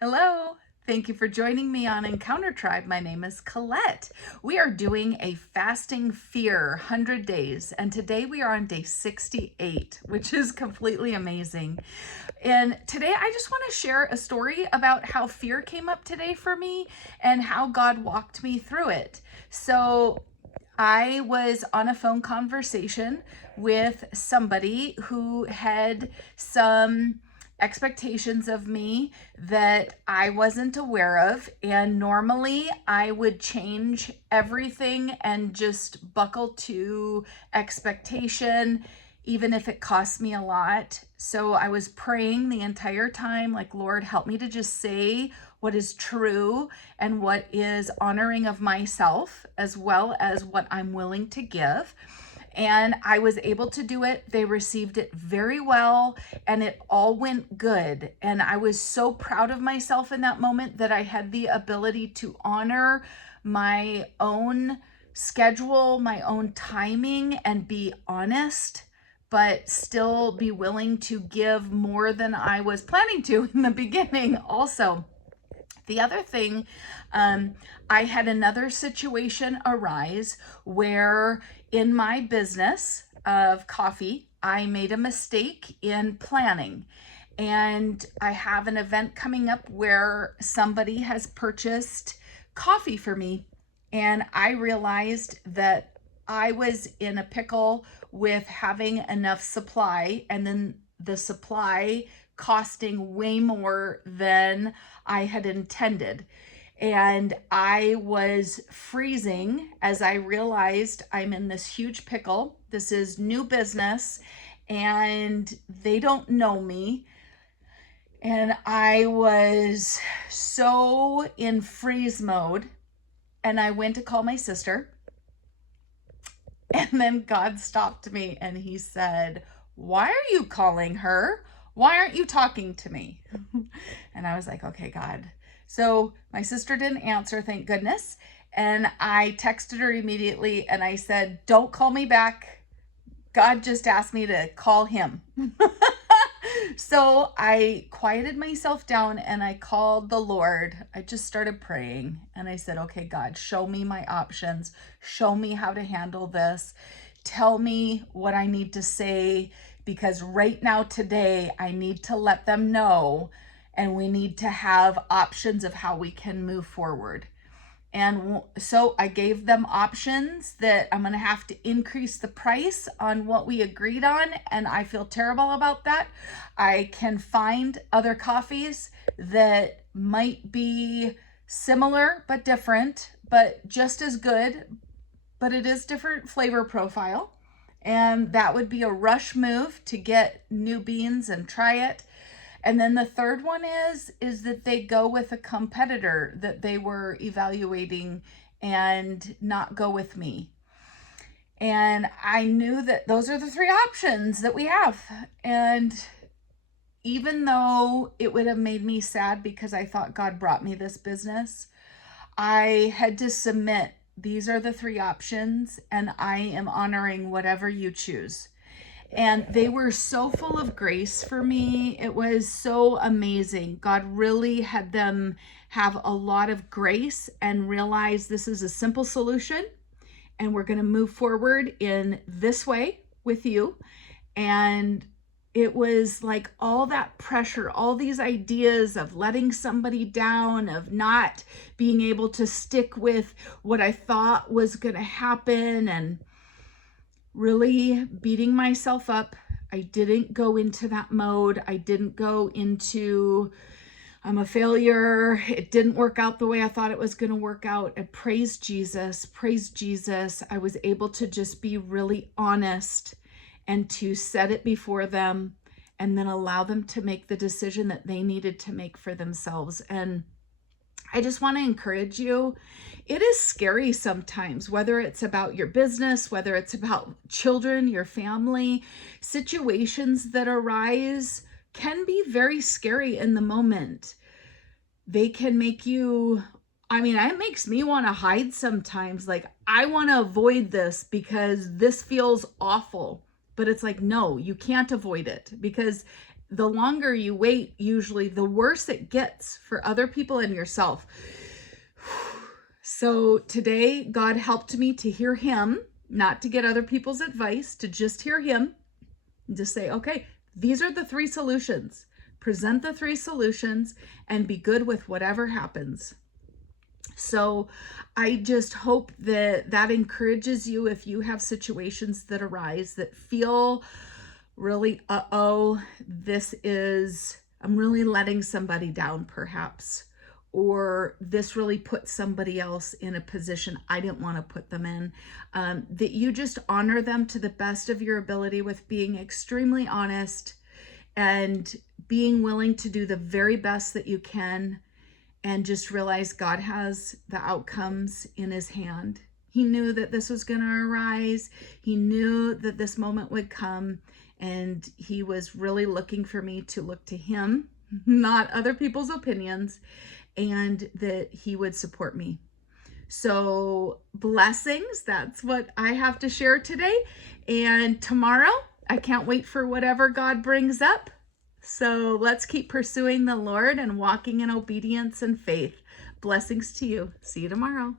Hello. Thank you for joining me on Encounter Tribe. My name is Colette. We are doing a fasting fear 100 days, and today we are on day 68, which is completely amazing. And today I just want to share a story about how fear came up today for me and how God walked me through it. So I was on a phone conversation with somebody who had some expectations of me that I wasn't aware of. And normally I would change everything and just buckle to expectation, even if it cost me a lot. So I was praying the entire time, like, Lord, help me to just say what is true and what is honoring of myself, as well as what I'm willing to give. And I was able to do it. They received it very well, and it all went good. And I was so proud of myself in that moment that I had the ability to honor my own schedule, my own timing, and be honest, but still be willing to give more than I was planning to in the beginning also. The other thing, I had another situation arise where in my business of coffee, I made a mistake in planning. And I have an event coming up where somebody has purchased coffee for me. And I realized that I was in a pickle with having enough supply, and then the supply costing way more than I had intended. And I was freezing as I realized I'm in this huge pickle. This is new business and they don't know me. And I was so in freeze mode. And I went to call my sister. And then God stopped me and he said, "Why are you calling her? Why aren't you talking to me?" And I was like, "Okay, God." So my sister didn't answer, thank goodness. And I texted her immediately and I said, "Don't call me back. God just asked me to call him." So I quieted myself down and I called the Lord. I just started praying and I said, "Okay, God, show me my options. Show me how to handle this. Tell me what I need to say, because right now, today, I need to let them know and we need to have options of how we can move forward." And so I gave them options that I'm going to have to increase the price on what we agreed on. And I feel terrible about that. I can find other coffees that might be similar but different, but just as good, but it is different flavor profile. And that would be a rush move to get new beans and try it. And then the third one is that they go with a competitor that they were evaluating and not go with me. And I knew that those are the three options that we have. And even though it would have made me sad because I thought God brought me this business, I had to submit, these are the three options, and I am honoring whatever you choose. And they were so full of grace for me. It was so amazing. God really had them have a lot of grace and realize this is a simple solution and we're going to move forward in this way with you. And it was like all that pressure, all these ideas of letting somebody down, of not being able to stick with what I thought was going to happen, and really beating myself up. I didn't go into that mode. I didn't go into, I'm a failure. It didn't work out the way I thought it was going to work out. And praise Jesus, praise Jesus. I was able to just be really honest and to set it before them and then allow them to make the decision that they needed to make for themselves. And I just want to encourage you. It is scary sometimes, whether it's about your business, whether it's about children, your family. Situations that arise can be very scary in the moment. They can make you, it makes me want to hide sometimes. Like, I want to avoid this because this feels awful. But it's like, no, you can't avoid it, because the longer you wait, usually the worse it gets for other people and yourself. So today, God helped me to hear him, not to get other people's advice, to just hear him and just say, okay, these are the 3 solutions. Present the 3 solutions and be good with whatever happens. So I just hope that that encourages you if you have situations that arise that feel really, I'm really letting somebody down perhaps, or this really put somebody else in a position I didn't want to put them in, that you just honor them to the best of your ability with being extremely honest and being willing to do the very best that you can, and just realize God has the outcomes in his hand. He knew that this was going to arise. He knew that this moment would come, and he was really looking for me to look to him, not other people's opinions, and that he would support me. So blessings, that's what I have to share today. And tomorrow, I can't wait for whatever God brings up. So let's keep pursuing the Lord and walking in obedience and faith. Blessings to you. See you tomorrow.